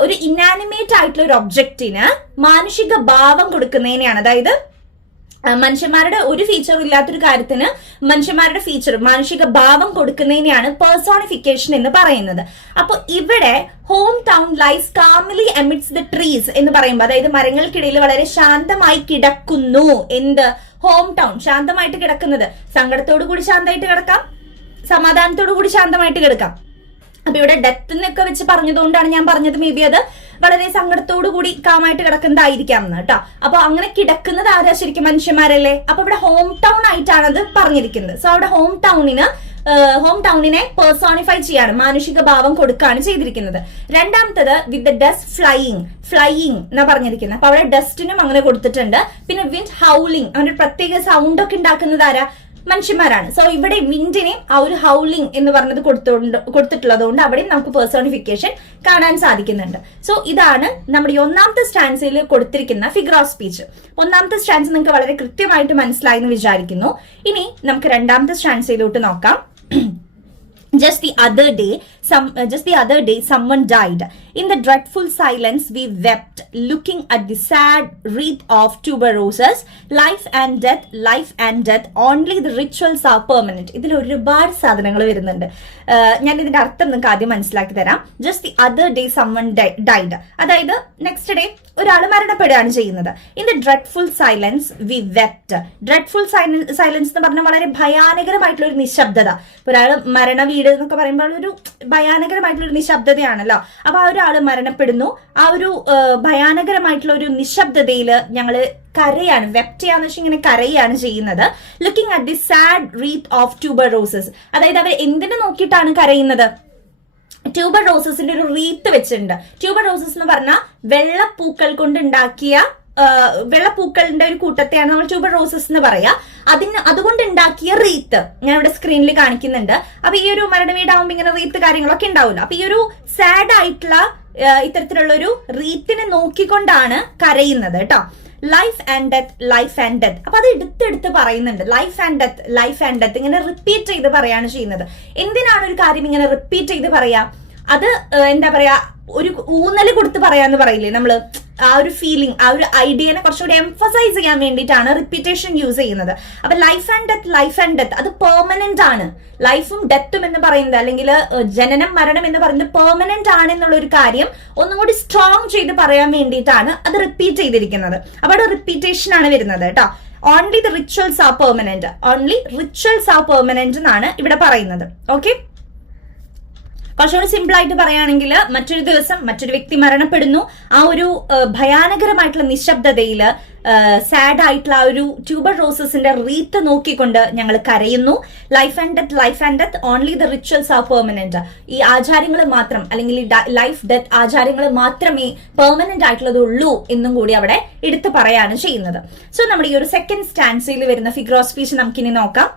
ഒരു ഇനാനിമേറ്റ് ആയിട്ടുള്ള ഒരു ഒബ്ജക്റ്റിന് മാനുഷിക ഭാവം കൊടുക്കുന്നതിനെയാണ്. അതായത് മനുഷ്യന്മാരുടെ ഒരു ഫീച്ചറും ഇല്ലാത്തൊരു കാര്യത്തിന് മനുഷ്യന്മാരുടെ ഫീച്ചർ, മാനുഷിക ഭാവം കൊടുക്കുന്നതിനെയാണ് പേഴ്സോണിഫിക്കേഷൻ എന്ന് പറയുന്നത്. അപ്പൊ ഇവിടെ home town lies calmly amidst the trees എന്ന് പറയുമ്പോൾ, അതായത് മരങ്ങൾക്കിടയിൽ വളരെ ശാന്തമായി കിടക്കുന്നു. എന്ത്? ഹോം ടൗൺ ശാന്തമായിട്ട് കിടക്കുന്നത്. സങ്കടത്തോടു കൂടി ശാന്തമായിട്ട് കിടക്കാം, സമാധാനത്തോടു കൂടി ശാന്തമായിട്ട് കിടക്കാം. അപ്പൊ ഇവിടെ ഡെത്ത് എന്നൊക്കെ വെച്ച് പറഞ്ഞതുകൊണ്ടാണ് ഞാൻ പറഞ്ഞത് മേ ബി അത് വളരെ സങ്കടത്തോടു കൂടി കാമായിട്ട് കിടക്കുന്നതായിരിക്കാം എന്ന് കേട്ടോ. അപ്പൊ അങ്ങനെ കിടക്കുന്നത് ആരാ? ശരിക്കും മനുഷ്യന്മാരല്ലേ. അപ്പൊ ഇവിടെ ഹോം ടൗൺ ആയിട്ടാണ് അത് പറഞ്ഞിരിക്കുന്നത്. സോ അവിടെ ഹോം ടൗണിനെ പേഴ്സോണിഫൈ ചെയ്യാണ്, മാനുഷിക ഭാവം കൊടുക്കുകയാണ് ചെയ്തിരിക്കുന്നത്. രണ്ടാമത്തത് വിത്ത് ദ ഡസ്റ്റ് ഫ്ലൈയിങ് എന്നാ പറഞ്ഞിരിക്കുന്നത്. അപ്പൊ അവിടെ ഡസ്റ്റിനും അങ്ങനെ കൊടുത്തിട്ടുണ്ട്. പിന്നെ വിൻഡ് ഹൗലിംഗ്, അങ്ങനെ പ്രത്യേക സൗണ്ട് ഒക്കെ ഉണ്ടാക്കുന്നത് ആരാ? മനുഷ്യന്മാരാണ്. സോ ഇവിടെ വിൻഡിനെ ആ ഒരു ഹൗലിംഗ് എന്ന് പറഞ്ഞത് കൊടുത്തിട്ടുള്ളത് കൊണ്ട് അവിടെ നമുക്ക് പേഴ്സോണിഫിക്കേഷൻ കാണാൻ സാധിക്കുന്നുണ്ട്. സോ ഇതാണ് നമ്മുടെ ഈ ഒന്നാമത്തെ സ്റ്റാൻസിൽ കൊടുത്തിരിക്കുന്ന ഫിഗർ ഓഫ് സ്പീച്ച്. ഒന്നാമത്തെ സ്റ്റാൻസ് നിങ്ങൾക്ക് വളരെ കൃത്യമായിട്ട് മനസ്സിലായി എന്ന് വിചാരിക്കുന്നു. ഇനി നമുക്ക് രണ്ടാമത്തെ സ്റ്റാൻസിലോട്ട് നോക്കാം. Just the other day, someone died. In the dreadful silence, we wept, looking at the sad wreath of tuberoses. Life and death. Only the rituals are permanent. ഇതിൽ ഒരുപാട് സാധനങ്ങൾ വരുന്നുണ്ട്. ഞാൻ ഇതിന്റെ അർത്ഥം നിങ്ങൾക്ക് ആദ്യം മനസ്സിലാക്കി തരാം. Just the other day, someone died. അതായത് നെക്സ്റ്റ് ഡേ ഒരാൾ മരണപ്പെടുകയാണ് ചെയ്യുന്നത്. In the dreadful silence, we wept. Dreadful silence എന്ന് പറഞ്ഞാൽ വളരെ ഭയാനകരമായിട്ടുള്ള ഒരു നിശബ്ദത. ഒരാൾ മരണ വീട് എന്നൊക്കെ പറയുമ്പോൾ ഒരു ഭയാനകരമായിട്ടുള്ള ഒരു നിശബ്ദതയാണല്ലോ. അപ്പൊ ആ ഒരാൾ മരണപ്പെടുന്നു. ആ ഒരു ഭയാനകരമായിട്ടുള്ള ഒരു നിശബ്ദതയിൽ ഞങ്ങള് കരയാണ്, വെപ്റ്റ് ചെയ്യാന്ന് വെച്ചാൽ ഇങ്ങനെ കരയാണ് ചെയ്യുന്നത്. Looking at the sad wreath of tuberoses. അതായത് അവർ എന്തിനു നോക്കിയിട്ടാണ് കരയുന്നത്? ട്യൂബർ റോസസിന്റെ ഒരു റീത്ത് വെച്ചിട്ടുണ്ട്. ട്യൂബർ റോസസ് എന്ന് പറഞ്ഞാൽ വെള്ളപ്പൂക്കളുടെ ഒരു കൂട്ടത്തെയാണ് നമ്മൾ ട്യൂബർ റോസസ് എന്ന് പറയാ. അതുകൊണ്ട് ഉണ്ടാക്കിയ റീത്ത് ഞാൻ ഇവിടെ സ്ക്രീനിൽ കാണിക്കുന്നുണ്ട്. അപ്പൊ ഈ ഒരു മരണ വീടാവുമ്പോ ഇങ്ങനെ റീത്ത് കാര്യങ്ങളൊക്കെ ഉണ്ടാവില്ല. അപ്പൊ ഈ ഒരു സാഡ് ആയിട്ടുള്ള ഇത്തരത്തിലുള്ള ഒരു റീത്തിനെ നോക്കിക്കൊണ്ടാണ് കരയുന്നത് കേട്ടോ. Life and death. അപ്പൊ അത് എടുത്തെടുത്ത് പറയുന്നുണ്ട്. ലൈഫ് ആൻഡ് ഡെത്ത് ഇങ്ങനെ റിപ്പീറ്റ് ചെയ്ത് പറയാണ് ചെയ്യുന്നത്. എന്തിനാണ് ഒരു കാര്യം ഇങ്ങനെ റിപ്പീറ്റ് ചെയ്ത് പറയാ? അത് എന്താ പറയാ, ഒരു ഊന്നല് കൊടുത്ത് പറയാന്ന് പറയില്ലേ നമ്മള്, ആ ഒരു ഫീലിംഗ്, ആ ഒരു ഐഡിയനെ കുറച്ചുകൂടി എംഫസൈസ് ചെയ്യാൻ വേണ്ടിയിട്ടാണ് റിപ്പീറ്റേഷൻ യൂസ് ചെയ്യുന്നത്. അപ്പൊ ലൈഫ് ആൻഡ് ഡെത്ത് അത് പെർമനന്റ് ആണ്. ലൈഫും ഡെത്തും എന്ന് പറയുന്നത്, അല്ലെങ്കിൽ ജനനം മരണം എന്ന് പറയുന്നത് പെർമനന്റ് ആണ് എന്നുള്ള ഒരു കാര്യം ഒന്നുകൂടി സ്ട്രോങ് ചെയ്ത് പറയാൻ വേണ്ടിയിട്ടാണ് അത് റിപ്പീറ്റ് ചെയ്തിരിക്കുന്നത്. അപ്പൊ അവിടെ റിപ്പീറ്റേഷൻ ആണ് വരുന്നത് കേട്ടോ. Only the rituals are permanent എന്നാണ് ഇവിടെ പറയുന്നത്. ഓക്കെ, കുറച്ചുകൂടി സിമ്പിൾ ആയിട്ട് പറയുകയാണെങ്കിൽ, മറ്റൊരു ദിവസം മറ്റൊരു വ്യക്തി മരണപ്പെടുന്നു. ആ ഒരു ഭയാനകരമായിട്ടുള്ള നിശബ്ദതയിൽ സാഡ് ആയിട്ടുള്ള ആ ഒരു ട്യൂബർ റോസസിന്റെ റീത്ത് നോക്കിക്കൊണ്ട് ഞങ്ങൾ കരയുന്നു. Life and death only the rituals are permanent. ഈ ആചാരങ്ങൾ മാത്രം, അല്ലെങ്കിൽ ലൈഫ് ഡെത്ത് ആചാരങ്ങൾ മാത്രമേ പെർമനന്റ് ആയിട്ടുള്ളത് ഉള്ളൂ എന്നും കൂടി അവിടെ എടുത്തു പറയാണ് ചെയ്യുന്നത്. സോ നമ്മുടെ ഈ ഒരു സെക്കൻഡ് സ്റ്റാൻസിൽ വരുന്ന ഫിഗർ ഓഫ് സ്പീച്ച് നമുക്കിനി നോക്കാം.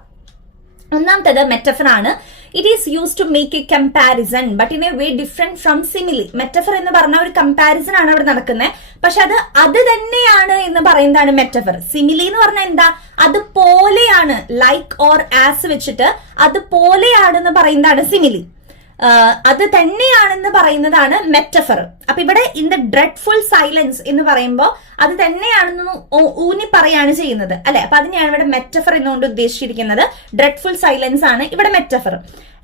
ഒന്നാമത്തേത് മെറ്റഫർ ആണ്. It is use to make a comparison but in a way different from simile. Metaphor എന്ന് പറഞ്ഞ ഒരു കമ്പാരിസൺ ആണ് അവിടെ നടക്കുന്നത്. പക്ഷെ അത് തന്നെയാണ് എന്ന് പറയുന്നതാണ് മെറ്റഫർ. സിമിലി എന്ന് പറഞ്ഞാൽ എന്താ? അതുപോലെയാണ്, ലൈക്ക് ഓർ ആസ് വെച്ചിട്ട് അതുപോലെയാണ് എന്ന് പറയുന്നതാണ് സിമിലി. അത് തന്നെയാണെന്ന് പറയുന്നതാണ് മെറ്റഫർ. അപ്പൊ ഇവിടെ ഇൻ ദ ഡ്രെഡ്ഫുൾ സൈലൻസ് എന്ന് പറയുമ്പോൾ അത് തന്നെയാണെന്ന് ഊന്നി പറയാണ് ചെയ്യുന്നത് അല്ലെ. അപ്പൊ അതിനെയാണ് ഇവിടെ മെറ്റഫർ എന്നുകൊണ്ട് ഉദ്ദേശിച്ചിരിക്കുന്നത്. ഡ്രെഡ്ഫുൾ സൈലൻസ് ആണ് ഇവിടെ മെറ്റഫർ.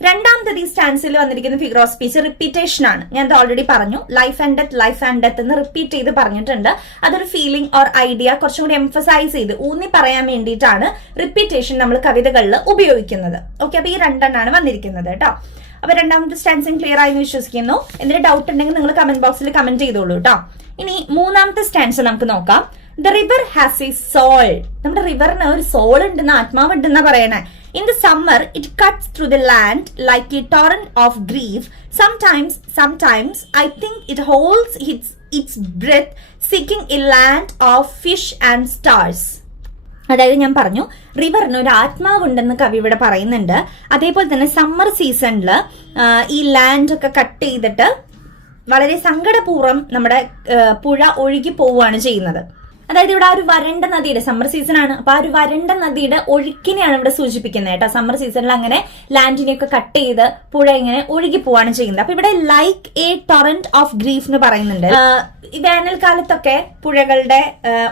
രണ്ടാമത്തത് ഈ സ്റ്റാൻസിൽ വന്നിരിക്കുന്ന ഫിഗർ ഓഫ് സ്പീച്ച് റിപ്പീറ്റേഷൻ ആണ്. ഞാൻ ഇത് ഓൾറെഡി പറഞ്ഞു, ലൈഫ് ആൻഡ് ഡെത്ത് എന്ന് റിപ്പീറ്റ് ചെയ്ത് പറഞ്ഞിട്ടുണ്ട്. അതൊരു ഫീലിംഗ് ഓർ ഐഡിയ കുറച്ചും കൂടി എംഫസൈസ് ചെയ്ത് ഊന്നി പറയാൻ വേണ്ടിയിട്ടാണ് റിപ്പീറ്റേഷൻ നമ്മൾ കവിതകളിൽ ഉപയോഗിക്കുന്നത്. ഓക്കെ, അപ്പൊ ഈ രണ്ടെണ്ണാണ് വന്നിരിക്കുന്നത് കേട്ടോ. അപ്പൊ രണ്ടാമത്തെ സ്റ്റാൻസിങ് ക്ലിയർ ആയി എന്ന് വിശ്വസിക്കുന്നു. എന്തെങ്കിലും ഡൗട്ട് ഉണ്ടെങ്കിൽ നിങ്ങൾ കമന്റ് ബോക്സിൽ കമന്റ് ചെയ്തോളൂ കേട്ടോ. ഇനി മൂന്നാമത്തെ സ്റ്റാൻസ് നമുക്ക് നോക്കാം. The river has a soul. നമ്മുടെ റിവറിന് ഒരു സോൾ ഉണ്ടെന്ന്, ആത്മാവുണ്ടെന്നാ പറയണേ. In the summer, it cuts through the land like a torrent of grief. Sometimes, I think it holds its breath, seeking a land of fish and stars. അതായത് ഞാൻ പറഞ്ഞു റിവറിന് ഒരു ആത്മാവുണ്ടെന്ന് കവി ഇവിടെ പറയുന്നുണ്ട്. അതേപോലെ തന്നെ സമ്മർ സീസണിൽ ഈ ലാൻഡ് ഒക്കെ കട്ട് ചെയ്തിട്ട് വളരെ സങ്കടപൂർവ്വം നമ്മുടെ പുഴ ഒഴുകി പോവുകയാണ് ചെയ്യുന്നത്. അതായത് ഇവിടെ ആ ഒരു വരണ്ട നദിയുടെ സമ്മർ സീസൺ ആണ്. അപ്പൊ ആ ഒരു വരണ്ട നദിയുടെ ഒഴുക്കിനെയാണ് ഇവിടെ സൂചിപ്പിക്കുന്നത് കേട്ടോ. സമ്മർ സീസണിൽ അങ്ങനെ ലാൻഡിനെയൊക്കെ കട്ട് ചെയ്ത് പുഴ ഇങ്ങനെ ഒഴുകി പോവാണ് ചെയ്യുന്നത്. അപ്പൊ ഇവിടെ like A torrent of grief എന്ന് പറയുന്നുണ്ട്. വേനൽക്കാലത്തൊക്കെ പുഴകളുടെ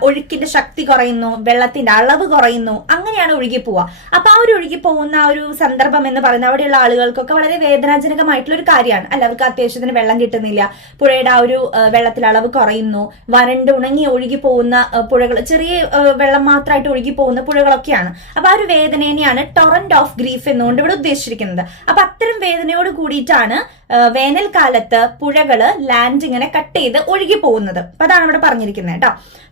ഒഴുക്കിന്റെ ശക്തി കുറയുന്നു, വെള്ളത്തിന്റെ അളവ് കുറയുന്നു, അങ്ങനെയാണ് ഒഴുകി പോവുക. അപ്പൊ ആ ഒരു ഒഴുകി പോകുന്ന ആ ഒരു സന്ദർഭം എന്ന് പറയുന്നത് അവിടെയുള്ള ആളുകൾക്കൊക്കെ വളരെ വേദനാജനകമായിട്ടുള്ള ഒരു കാര്യമാണ്. അല്ല, അവർക്ക് അത്യാവശ്യത്തിന് വെള്ളം കിട്ടുന്നില്ല, പുഴയുടെ ആ ഒരു വെള്ളത്തിൽ അളവ് കുറയുന്നു, വരണ്ട് ഉണങ്ങി ഒഴുകി പോകുന്ന പുഴകൾ, ചെറിയ വെള്ളം മാത്രമായിട്ട് ഒഴുകി പോകുന്ന പുഴകളൊക്കെയാണ്. അപ്പൊ ആ ഒരു വേദനയാണ് ടൊറന്റ് ഓഫ് ഗ്രീഫ് എന്നുകൊണ്ട് ഇവിടെ ഉദ്ദേശിച്ചിരിക്കുന്നത്. അപ്പൊ അത്തരം വേദനയോട് കൂടിയിട്ടാണ് വേനൽക്കാലത്ത് പുഴകള് ലാൻഡ് ഇങ്ങനെ കട്ട് ചെയ്ത് ഒഴുകി പോകുന്നത്. അപ്പൊ അതാണ് ഇവിടെ പറഞ്ഞിരിക്കുന്നത് കേട്ടോ.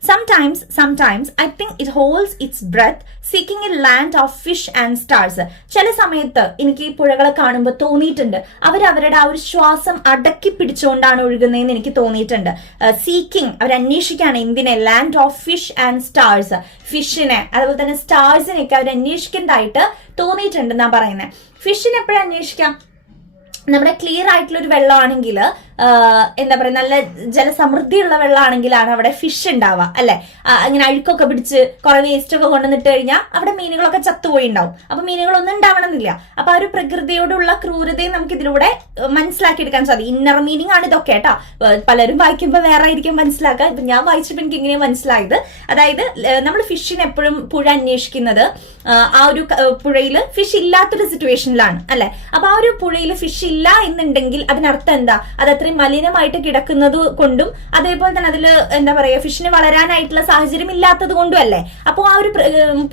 Sometimes I think it holds its breath, seeking a land of fish and stars. ചില സമയത്ത് എനിക്ക് ഈ പുഴകളെ കാണുമ്പോൾ തോന്നിയിട്ടുണ്ട് അവരവരുടെ ആ ഒരു ശ്വാസം അടക്കി പിടിച്ചുകൊണ്ടാണ് ഒഴുകുന്നതെന്ന് എനിക്ക് തോന്നിയിട്ടുണ്ട്. സീക്കിംഗ്, അവർ അന്വേഷിക്കുകയാണ് എന്തിനെ? Land of fish and stars. ഫിഷിനെ അതുപോലെ തന്നെ സ്റ്റാർസിനെയൊക്കെ അവർ അന്വേഷിക്കുന്നതായിട്ട് തോന്നിയിട്ടുണ്ടെന്നാ പറയുന്നത്. ഫിഷിനെ എപ്പോഴും അന്വേഷിക്കാം? നമ്മുടെ ക്ലിയർ ആയിട്ടുള്ള ഒരു വെള്ളമാണെങ്കിൽ, എന്താ പറയുക, നല്ല ജലസമൃദ്ധിയുള്ള വെള്ളമാണെങ്കിലാണ് അവിടെ ഫിഷ് ഉണ്ടാവുക അല്ലെ. ഇങ്ങനെ അഴുക്കൊക്കെ പിടിച്ച് കുറെ വേസ്റ്റ് ഒക്കെ കൊണ്ടുവന്നിട്ട് കഴിഞ്ഞാൽ അവിടെ മീനുകളൊക്കെ ചത്തുപോയി ഉണ്ടാവും. അപ്പൊ മീനുകളൊന്നും ഉണ്ടാവണമെന്നില്ല. അപ്പൊ ആ ഒരു പ്രകൃതിയോടുള്ള ക്രൂരതയെ നമുക്ക് ഇതിലൂടെ മനസ്സിലാക്കിയെടുക്കാൻ സാധിക്കും. ഇന്നർ മീനിങ് ആണ് ഇതൊക്കെ കേട്ടോ. പലരും വായിക്കുമ്പോൾ വേറെ ആയിരിക്കും മനസ്സിലാക്കുക. ഇപ്പൊ ഞാൻ വായിച്ചപ്പോൾ എനിക്ക് ഇങ്ങനെ മനസ്സിലായത്, അതായത് നമ്മൾ ഫിഷിനെ എപ്പോഴും പുഴ അന്വേഷിക്കുന്നത് ആ ഒരു പുഴയിൽ ഫിഷ് ഇല്ലാത്തൊരു സിറ്റുവേഷനിലാണ് അല്ലെ. അപ്പൊ ആ ഒരു പുഴയിൽ ഫിഷ് ഇല്ല എന്നുണ്ടെങ്കിൽ അതിനർത്ഥം എന്താ? അത് അത്രയും മലിനമായിട്ട് കിടക്കുന്നത് കൊണ്ടും അതേപോലെ തന്നെ അതിൽ എന്താ പറയാ ഫിഷിന് വളരാനായിട്ടുള്ള സാഹചര്യം ഇല്ലാത്തത് കൊണ്ടും അല്ലേ. അപ്പോൾ ആ ഒരു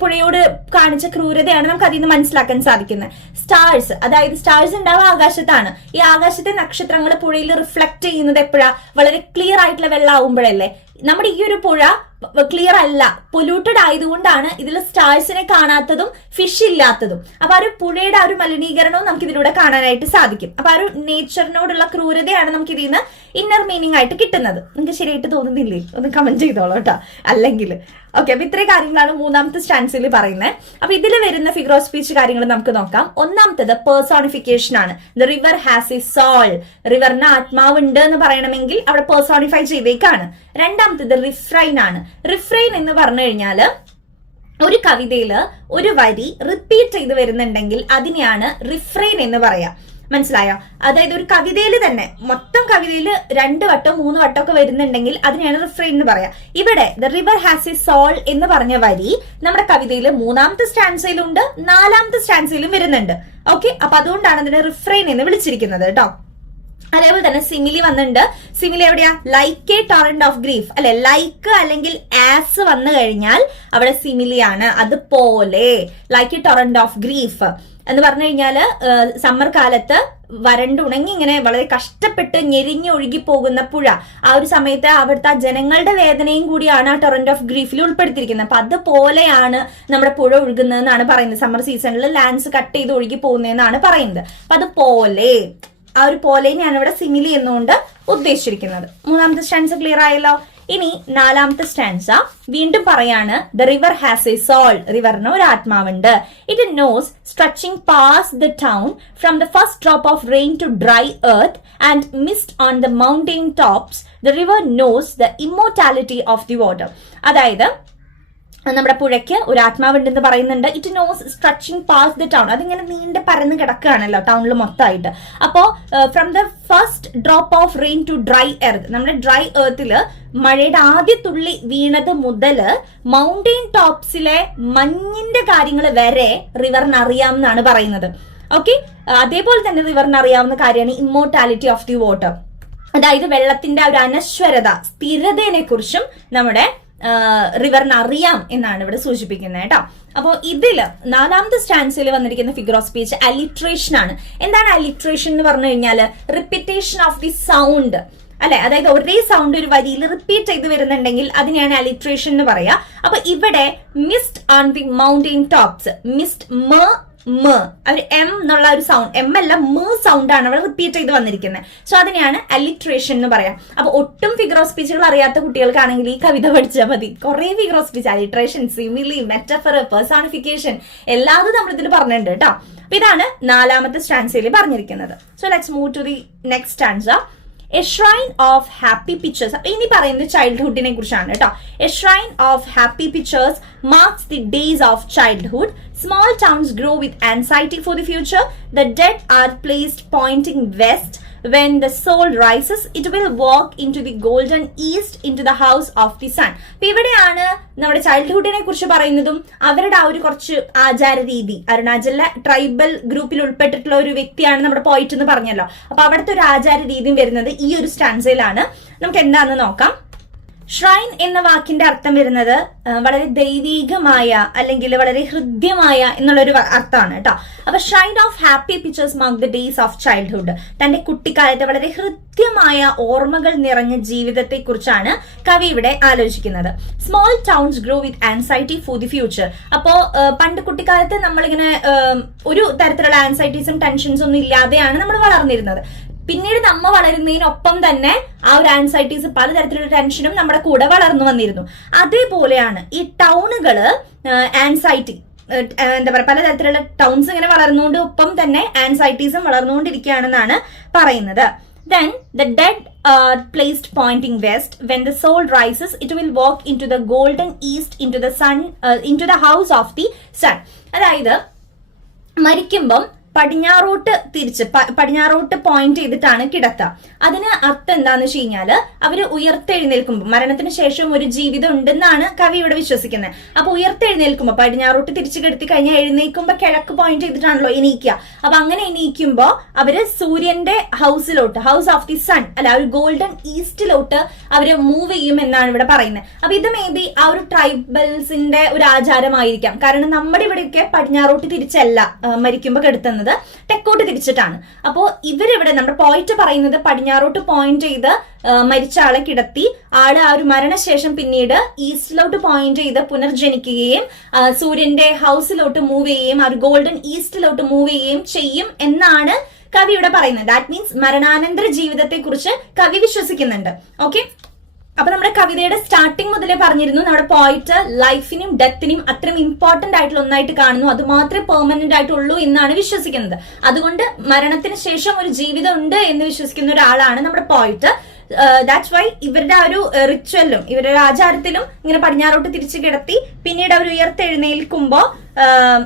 പുഴയോട് കാണിച്ച ക്രൂരതയാണ് നമുക്ക് അതിൽ നിന്ന് മനസ്സിലാക്കാൻ സാധിക്കുന്നത്. സ്റ്റാർസ്, അതായത് സ്റ്റാർസ് ഉണ്ടാവുക ആകാശത്താണ്. ഈ ആകാശത്തെ നക്ഷത്രങ്ങൾ പുഴയിൽ റിഫ്ലക്ട് ചെയ്യുന്നത് എപ്പോഴാ? വളരെ ക്ലിയർ ആയിട്ടുള്ള വെള്ളമാവുമ്പോഴല്ലേ. നമ്മുടെ ഈ ഒരു പുഴ ക്ലിയർ അല്ല, പൊല്യൂട്ടഡ് ആയതുകൊണ്ടാണ് ഇതിൽ സ്റ്റാർസിനെ കാണാത്തതും ഫിഷ് ഇല്ലാത്തതും. അപ്പൊ ആ ഒരു പുഴയുടെ ആ ഒരു മലിനീകരണവും നമുക്ക് ഇതിലൂടെ കാണാനായിട്ട് സാധിക്കും. അപ്പൊ ആ ഒരു നേച്ചറിനോടുള്ള ക്രൂരതയാണ് നമുക്ക് ഇതിൽ നിന്ന് ഇന്നർ മീനിങ് ആയിട്ട് കിട്ടുന്നത്. നിങ്ങൾക്ക് ശരിയായിട്ട് തോന്നുന്നില്ലേ? ഒന്ന് കമന്റ് ചെയ്തോളൂ കേട്ടോ. അല്ലെങ്കിൽ ഓക്കെ, അപ്പൊ ഇത്രയും കാര്യങ്ങളാണ് മൂന്നാമത്തെ സ്റ്റാൻസിൽ പറയുന്നത്. അപ്പൊ ഇതിൽ വരുന്ന ഫിഗർ ഓഫ് സ്പീച്ച് കാര്യങ്ങൾ നമുക്ക് നോക്കാം. ഒന്നാമത്തത് പേഴ്സോണിഫിക്കേഷൻ ആണ്. The river has a soul. റിവറിന് ആത്മാവുണ്ട് എന്ന് പറയണമെങ്കിൽ അവിടെ പേഴ്സോണിഫൈ ചെയ്തേക്കാണ്. രണ്ടാമത്തത് റിഫ്രൈൻ ആണ്. റിഫ്രൈൻ എന്ന് പറഞ്ഞു കഴിഞ്ഞാല് ഒരു കവിതയില് ഒരു വരി റിപ്പീറ്റ് ചെയ്ത് വരുന്നുണ്ടെങ്കിൽ അതിനെയാണ് റിഫ്രൈൻ എന്ന് പറയാം. മനസ്സിലായോ? അതായത് ഒരു കവിതയിൽ തന്നെ മൊത്തം കവിതയിൽ 2 വട്ടം 3 വട്ടം ഒക്കെ വരുന്നുണ്ടെങ്കിൽ അതിനെയാണ് റിഫ്രെയിൻ എന്ന് പറയാം. ഇവിടെ the river has a soul എന്ന് പറഞ്ഞ വരി നമ്മുടെ കവിതയിൽ 3ാമത്തെ സ്റ്റാൻസയിലുണ്ട്, 4ാമത്തെ സ്റ്റാൻസയിലും വരുന്നുണ്ട്. ഓക്കെ, അപ്പൊ അതുകൊണ്ടാണ് അതിനെ റിഫ്രെയിൻ എന്ന് വിളിച്ചിരിക്കുന്നത് കേട്ടോ. അതേപോലെ തന്നെ സിമിലി വന്നിട്ടുണ്ട്. സിമിലി എവിടെയാ? Like A torrent of grief അല്ലെ. ലൈക്ക് അല്ലെങ്കിൽ ആസ് വന്നു കഴിഞ്ഞാൽ അവിടെ സിമിലിയാണ്. അതുപോലെ like A torrent of grief എന്ന് പറഞ്ഞു കഴിഞ്ഞാല് സമ്മർ കാലത്ത് വരണ്ടുണങ്ങി ഇങ്ങനെ വളരെ കഷ്ടപ്പെട്ട് ഞെരിഞ്ഞ് ഒഴുകി പോകുന്ന പുഴ, ആ ഒരു സമയത്ത് അവിടുത്തെ ആ ജനങ്ങളുടെ വേദനയും കൂടിയാണ് ആ ടൊറന്റ് ഓഫ് ഗ്രീഫിൽ ഉൾപ്പെടുത്തിയിരിക്കുന്നത്. അപ്പൊ അതുപോലെയാണ് നമ്മുടെ പുഴ ഒഴുകുന്നതെന്നാണ് പറയുന്നത്. സമ്മർ സീസണിൽ ലാൻഡ്സ് കട്ട് ചെയ്ത് ഒഴുകി പോകുന്നതെന്നാണ് പറയുന്നത്. അപ്പൊ അതുപോലെ ആ ഒരു പോലെയാണ് ഇവിടെ സിമിലി എന്നുകൊണ്ട് ഉദ്ദേശിച്ചിരിക്കുന്നത്. 3ാമത്തെ സ്റ്റാൻസ ക്ലിയർ ആയല്ലോ. ഇനി 4ാമത്തെ സ്റ്റാൻസ വീണ്ടും പറയാണ്, the river has a soul. റിവറിന് ഒരു ആത്മാവുണ്ട്. It knows stretching past the town from the first drop of rain to dry earth and mist on the mountain tops. The river knows the immortality of the water. അതായത് നമ്മുടെ പുഴയ്ക്ക് ഒരു ആത്മാവുണ്ടെന്ന് പറയുന്നുണ്ട്. It knows stretching past the town. അതിങ്ങനെ നീണ്ട് പരന്ന് കിടക്കുകയാണല്ലോ ടൗണിൽ മൊത്തമായിട്ട്. അപ്പോ from the first drop of rain to dry earth, നമ്മുടെ ഡ്രൈ എർത്തില് മഴയുടെ ആദ്യ തുള്ളി വീണത് മുതല് മൗണ്ടെയിൻ ടോപ്സിലെ മഞ്ഞിന്റെ കാര്യങ്ങൾ വരെ റിവറിന് അറിയാമെന്നാണ് പറയുന്നത്. ഓക്കെ, അതേപോലെ തന്നെ റിവറിന് അറിയാവുന്ന കാര്യമാണ് ഇമ്മോർട്ടാലിറ്റി ഓഫ് ദി വാട്ടർ. അതായത് വെള്ളത്തിന്റെ ഒരു അനശ്വരത, സ്ഥിരതയെ കുറിച്ചും നമ്മുടെ റിവറിന് അറിയാം എന്നാണ് ഇവിടെ സൂചിപ്പിക്കുന്നത് കേട്ടോ. അപ്പോൾ ഇതില് 4ാമത്തെ സ്റ്റാൻസിൽ വന്നിരിക്കുന്ന ഫിഗർ ഓഫ് സ്പീച്ച് അലിട്രേഷൻ ആണ്. എന്താണ് അലിട്രേഷൻ എന്ന് പറഞ്ഞു കഴിഞ്ഞാല് റിപ്പീറ്റേഷൻ ഓഫ് ദി സൗണ്ട് അല്ലെ, അതായത് ഒരേ സൗണ്ട് ഒരു വരിയിൽ റിപ്പീറ്റ് ചെയ്ത് വരുന്നുണ്ടെങ്കിൽ അതിനെയാണ് അലിട്രേഷൻ എന്ന് പറയാ. അപ്പൊ ഇവിടെ mist on the mountain tops, mist ഒരു എം എന്നുള്ള ഒരു സൗണ്ട്, എം അല്ല സൗണ്ട് ആണ് അവിടെ റിപ്പീറ്റ് ചെയ്ത് വന്നിരിക്കുന്നത്. സോ അതിനെയാണ് അലിട്രേഷൻ എന്ന് പറയാം. അപ്പൊ ഒട്ടും ഫിഗർ ഓഫ് സ്പീച്ചുകൾ അറിയാത്ത കുട്ടികൾക്കാണെങ്കിൽ ഈ കവിത പഠിച്ചാൽ മതി. കുറെ figure of speech, alliteration, simile, metaphor, personification എല്ലാതും നമ്മൾ ഇതിൽ പറഞ്ഞിട്ടുണ്ട് കേട്ടോ. അപ്പൊ ഇതാണ് 4ാമത്തെ സ്റ്റാൻസയിൽ പറഞ്ഞിരിക്കുന്നത്. So let's move to the next stanza. A shrine of happy pictures. ഇനി പറയുന്നത് ചൈൽഡ്ഹുഡിനെ കുറിച്ചാണ് കേട്ടോ. A shrine of happy pictures marks the days of childhood. Small towns grow with anxiety for the future. The dead are placed pointing west. When the soul rises, it will walk into the golden east, into the house of the sun. അപ്പൊ ഇവിടെയാണ് നമ്മുടെ ചൈൽഡ്ഹുഡിനെ കുറിച്ച് പറയുന്നതും അവരുടെ ആ ഒരു കുറച്ച് ആചാര രീതി. അരുണാചലിലെ ട്രൈബൽ ഗ്രൂപ്പിൽ ഉൾപ്പെട്ടിട്ടുള്ള ഒരു വ്യക്തിയാണ് നമ്മുടെ പോയിറ്റ് എന്ന് പറഞ്ഞല്ലോ. അപ്പൊ അവിടുത്തെ ഒരു ആചാര രീതിയും വരുന്നത് ഈ ഒരു സ്റ്റാൻസയിലാണ്. നമുക്ക് എന്താണെന്ന് നോക്കാം. ഷ്രൈൻ എന്ന വാക്കിന്റെ അർത്ഥം വരുന്നത് വളരെ ദൈവീകമായ അല്ലെങ്കിൽ വളരെ ഹൃദ്യമായ എന്നുള്ളൊരു അർത്ഥമാണ് കേട്ടോ. അപ്പൊ shrine of happy pictures mark the days of childhood. തന്റെ കുട്ടിക്കാലത്തെ വളരെ ഹൃദ്യമായ ഓർമ്മകൾ നിറഞ്ഞ ജീവിതത്തെ കുറിച്ചാണ് കവി ഇവിടെ ആലോചിക്കുന്നത്. Small towns grow with anxiety for the future. അപ്പോ പണ്ട് കുട്ടിക്കാലത്ത് നമ്മളിങ്ങനെ ഒരു തരത്തിലുള്ള ആൻസൈറ്റീസും ടെൻഷൻസും ഒന്നും ഇല്ലാതെയാണ് നമ്മൾ വളർന്നിരുന്നത്. പിന്നീട് നമ്മ വളരുന്നതിനൊപ്പം തന്നെ ആ ഒരു ആൻസൈറ്റീസ്, പലതരത്തിലുള്ള ടെൻഷനും നമ്മുടെ കൂടെ വളർന്നു വന്നിരുന്നു. അതേപോലെയാണ് ഈ ടൗണുകള് ആൻസൈറ്റി, എന്താ പറയുക, പലതരത്തിലുള്ള ടൗൺസ് ഇങ്ങനെ വളർന്നുകൊണ്ട് ഒപ്പം തന്നെ ആൻസൈറ്റീസും വളർന്നുകൊണ്ടിരിക്കുകയാണെന്നാണ് പറയുന്നത്. Then the dead are placed pointing west. When the soul rises, it will walk into the golden east, into the sun, into the house of the sun. അതായത് മരിക്കുമ്പം പടിഞ്ഞാറോട്ട് പോയിന്റ് ചെയ്തിട്ടാണ് കിടത്തുക. അതിന് അർത്ഥം എന്താന്ന് വെച്ച് കഴിഞ്ഞാല് അവര് ഉയർത്തെഴുന്നേൽക്കുമ്പോൾ, മരണത്തിന് ശേഷം ഒരു ജീവിതം ഉണ്ടെന്നാണ് കവി ഇവിടെ വിശ്വസിക്കുന്നത്. അപ്പൊ ഉയർത്തെഴുന്നേൽക്കുമ്പോൾ പടിഞ്ഞാറോട്ട് തിരിച്ചു കിടത്തി കഴിഞ്ഞാൽ എഴുന്നേൽക്കുമ്പോ കിഴക്ക് പോയിന്റ് ചെയ്തിട്ടാണല്ലോ എണീക്കുക. അപ്പൊ അങ്ങനെ എണീക്കുമ്പോ അവര് സൂര്യന്റെ ഹൗസിലോട്ട്, ഹൗസ് ഓഫ് ദി സൺ അല്ല, ഒരു ഗോൾഡൻ ഈസ്റ്റിലോട്ട് അവര് മൂവ് ചെയ്യും എന്നാണ് ഇവിടെ പറയുന്നത്. അപ്പൊ ഇത് മേ ബി ആ ഒരു ട്രൈബൽസിന്റെ ഒരു ആചാരമായിരിക്കാം. കാരണം നമ്മുടെ ഇവിടെയൊക്കെ പടിഞ്ഞാറോട്ട് തിരിച്ചല്ല മരിക്കുമ്പോ കിടത്തുന്നത്, തെക്കോട്ട് തിരിച്ചിട്ടാണ്. അപ്പോ ഇവരിവിടെ നമ്മുടെ പോയിന്റ് പറയുന്നത് പടിഞ്ഞാറോട്ട് പോയിന്റ് ചെയ്ത് മരിച്ച ആളെ കിടത്തി ആള് ആ ഒരു മരണശേഷം പിന്നീട് ഈസ്റ്റിലോട്ട് പോയിന്റ് ചെയ്ത് പുനർജനിക്കുകയും സൂര്യന്റെ ഹൗസിലോട്ട് മൂവ് ചെയ്യുകയും ആ ഒരു ഗോൾഡൻ ഈസ്റ്റിലോട്ട് മൂവ് ചെയ്യുകയും ചെയ്യും എന്നാണ് കവി ഇവിടെ പറയുന്നത്. ദാറ്റ് മീൻസ് മരണാനന്തര ജീവിതത്തെ കുറിച്ച് കവി വിശ്വസിക്കുന്നുണ്ട്. ഓക്കെ, അപ്പൊ നമ്മുടെ കവിതയുടെ സ്റ്റാർട്ടിങ് മുതലേ പറഞ്ഞിരുന്നു, നമ്മുടെ പോയിന്റ് ലൈഫിനും ഡെത്തിനും അത്രയും ഇമ്പോർട്ടന്റ് ആയിട്ടുള്ള ഒന്നായിട്ട് കാണുന്നു, അത് മാത്രമേ പെർമനന്റ് ആയിട്ടുള്ളൂ എന്നാണ് വിശ്വസിക്കുന്നത്. അതുകൊണ്ട് മരണത്തിന് ശേഷം ഒരു ജീവിതം ഉണ്ട് എന്ന് വിശ്വസിക്കുന്ന ഒരാളാണ് നമ്മുടെ പോയിന്റ്. ദാറ്റ്സ് വൈ ഇവരുടെ ആ ഒരു റിച്വലും ഇവരുടെ ആചാരത്തിലും ഇങ്ങനെ പടിഞ്ഞാറോട്ട് തിരിച്ചു കിടത്തി പിന്നീട് അവർ ഉയർത്തെഴുന്നേൽക്കുമ്പോ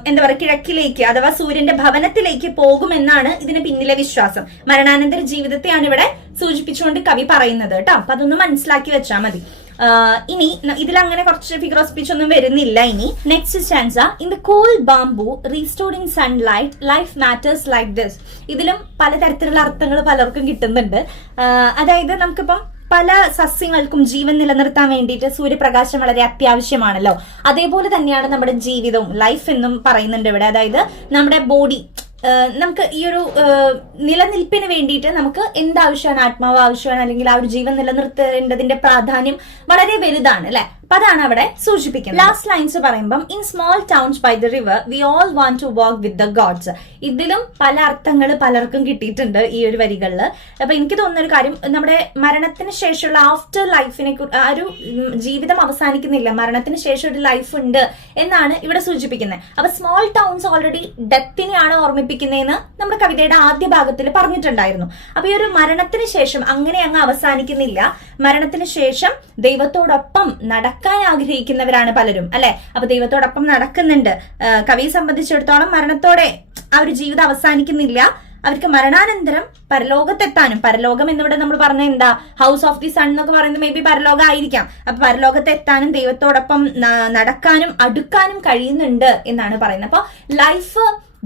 എന്താ പറയുക, കിഴക്കിലേക്ക് അഥവാ സൂര്യന്റെ ഭവനത്തിലേക്ക് പോകുമെന്നാണ് ഇതിന് പിന്നിലെ വിശ്വാസം. മരണാനന്തര ജീവിതത്തെയാണ് ഇവിടെ സൂചിപ്പിച്ചുകൊണ്ട് കവി പറയുന്നത് കേട്ടോ. അപ്പൊ അതൊന്ന് മനസ്സിലാക്കി വെച്ചാൽ മതി. ഇനി ഇതിലങ്ങനെ കുറച്ച് ഫിഗർ ഓഫ് സ്പീച്ച് ഒന്നും വരുന്നില്ല. ഇനി next stanza. In the cool bamboo restored in sunlight life matters like this. ഇതിലും പലതരത്തിലുള്ള അർത്ഥങ്ങൾ പലർക്കും കിട്ടുന്നുണ്ട്. അതായത് നമുക്കിപ്പം പല സസ്യങ്ങൾക്കും ജീവൻ നിലനിർത്താൻ വേണ്ടിയിട്ട് സൂര്യപ്രകാശം വളരെ അത്യാവശ്യമാണല്ലോ. അതേപോലെ തന്നെയാണ് നമ്മുടെ ജീവിതവും, ലൈഫ് എന്നും പറയുന്നുണ്ട് ഇവിടെ. അതായത് നമ്മുടെ ബോഡി, നമുക്ക് ഈ ഒരു നിലനിൽപ്പിന് വേണ്ടിയിട്ട് നമുക്ക് എന്താവശ്യമാണ്, ആത്മാവ് ആവശ്യമാണ്, അല്ലെങ്കിൽ ആ ഒരു ജീവൻ നിലനിർത്തേണ്ടതിന്റെ പ്രാധാന്യം വളരെ വലുതാണ് അല്ലെ. അപ്പൊ അതാണ് അവിടെ സൂചിപ്പിക്കുന്നത്. ലാസ്റ്റ് ലൈൻസ് പറയുമ്പം in small towns by the river we all want to walk with the gods. ഇതിലും പല അർത്ഥങ്ങൾ പലർക്കും കിട്ടിയിട്ടുണ്ട് ഈ ഒരു വരികളിൽ. അപ്പൊ എനിക്ക് തോന്നുന്ന ഒരു കാര്യം, നമ്മുടെ മരണത്തിന് ശേഷമുള്ള ആഫ്റ്റർ ലൈഫിനെ, ആ ഒരു ജീവിതം അവസാനിക്കുന്നില്ല, മരണത്തിന് ശേഷം ഒരു ലൈഫ് ഉണ്ട് എന്നാണ് ഇവിടെ സൂചിപ്പിക്കുന്നത്. അപ്പൊ സ്മോൾ ടൗൺസ് ഓൾറെഡി ഡെത്തിനെയാണ് ഓർമ്മിപ്പിക്കുന്നതെന്ന് നമ്മുടെ കവിതയുടെ ആദ്യ ഭാഗത്തിൽ പറഞ്ഞിട്ടുണ്ടായിരുന്നു. അപ്പൊ ഈ ഒരു മരണത്തിന് ശേഷം അങ്ങനെ അങ്ങ് അവസാനിക്കുന്നില്ല. മരണത്തിന് ശേഷം ദൈവത്തോടൊപ്പം നടക്കുന്ന നടക്കാൻ ആഗ്രഹിക്കുന്നവരാണ് പലരും അല്ലെ. അപ്പൊ ദൈവത്തോടൊപ്പം നടക്കുന്നുണ്ട്. കവിയെ സംബന്ധിച്ചിടത്തോളം മരണത്തോടെ ആ ഒരു ജീവിതം അവസാനിക്കുന്നില്ല. അവർക്ക് മരണാനന്തരം പരലോകത്തെത്താനും, പരലോകം എന്നിവിടെ നമ്മൾ പറഞ്ഞ എന്താ, ഹൗസ് ഓഫ് ദി സൺ എന്നൊക്കെ പറയുന്നത് മേ ബി പരലോകം ആയിരിക്കാം. അപ്പൊ പരലോകത്തെത്താനും ദൈവത്തോടൊപ്പം നടക്കാനും അടുക്കാനും കഴിയുന്നുണ്ട് എന്നാണ് പറയുന്നത്. അപ്പൊ ലൈഫ്,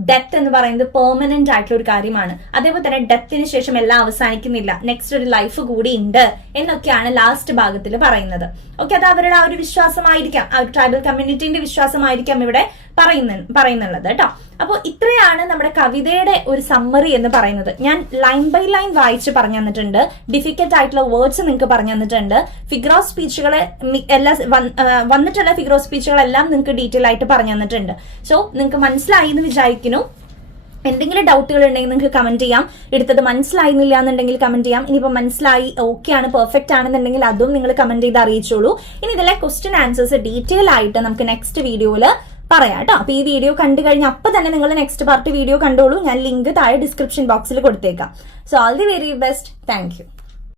ഡെത്ത് എന്ന് പറയുന്നത് പെർമനന്റ് ആയിട്ടുള്ള ഒരു കാര്യമാണ്. അതേപോലെ തന്നെ ഡെത്തിന് ശേഷം എല്ലാം അവസാനിക്കുന്നില്ല, നെക്സ്റ്റ് ഒരു ലൈഫ് കൂടി ഉണ്ട് എന്നൊക്കെയാണ് ലാസ്റ്റ് ഭാഗത്തിൽ പറയുന്നത്. ഓക്കെ, അത് അവരുടെ ആ ഒരു വിശ്വാസമായിരിക്കാം, ആ ഒരു ട്രൈബൽ കമ്മ്യൂണിറ്റിന്റെ വിശ്വാസമായിരിക്കാം ഇവിടെ പറയുന്നുള്ളത് കേട്ടോ. അപ്പോൾ ഇത്രയാണ് നമ്മുടെ കവിതയുടെ ഒരു സമ്മറി എന്ന് പറയുന്നത്. ഞാൻ ലൈൻ ബൈ ലൈൻ വായിച്ച് പറഞ്ഞു തന്നിട്ടുണ്ട്. ഡിഫിക്കൽട്ട് ആയിട്ടുള്ള വേർഡ്സ് നിങ്ങൾക്ക് പറഞ്ഞു തന്നിട്ടുണ്ട്. ഫിഗർ ഓഫ് സ്പീച്ചുകളെ എല്ലാ വന്നിട്ടുള്ള ഫിഗർ ഓഫ് സ്പീച്ചുകളെല്ലാം നിങ്ങൾക്ക് ഡീറ്റെയിൽ ആയിട്ട് പറഞ്ഞു തന്നിട്ടുണ്ട്. സോ നിങ്ങൾക്ക് മനസ്സിലായി എന്ന് വിചാരിക്കുന്നു. എന്തെങ്കിലും ഡൗട്ടുകൾ ഉണ്ടെങ്കിൽ നിങ്ങൾക്ക് കമന്റ് ചെയ്യാം. എടുത്തത് മനസ്സിലായിരുന്നില്ല എന്നുണ്ടെങ്കിൽ കമന്റ് ചെയ്യാം. ഇനിയിപ്പോൾ മനസ്സിലായി, ഓക്കെ ആണ്, പെർഫെക്റ്റ് ആണെന്നുണ്ടെങ്കിൽ അതും നിങ്ങൾ കമന്റ് ചെയ്ത് അറിയിച്ചോളൂ. ഇനി ഇതിലെ ക്വസ്റ്റ്യൻ ആൻസേഴ്സ് ഡീറ്റെയിൽ ആയിട്ട് നമുക്ക് നെക്സ്റ്റ് വീഡിയോയിൽ പറയാം കേട്ടോ. അപ്പൊ ഈ വീഡിയോ കണ്ടു കഴിഞ്ഞാൽ അപ്പൊ തന്നെ നിങ്ങൾ നെക്സ്റ്റ് പാർട്ട് വീഡിയോ കണ്ടോളൂ. ഞാൻ ലിങ്ക് താഴെ ഡിസ്ക്രിപ്ഷൻ ബോക്സിൽ കൊടുത്തേക്കാം. So all the very best. Thank you.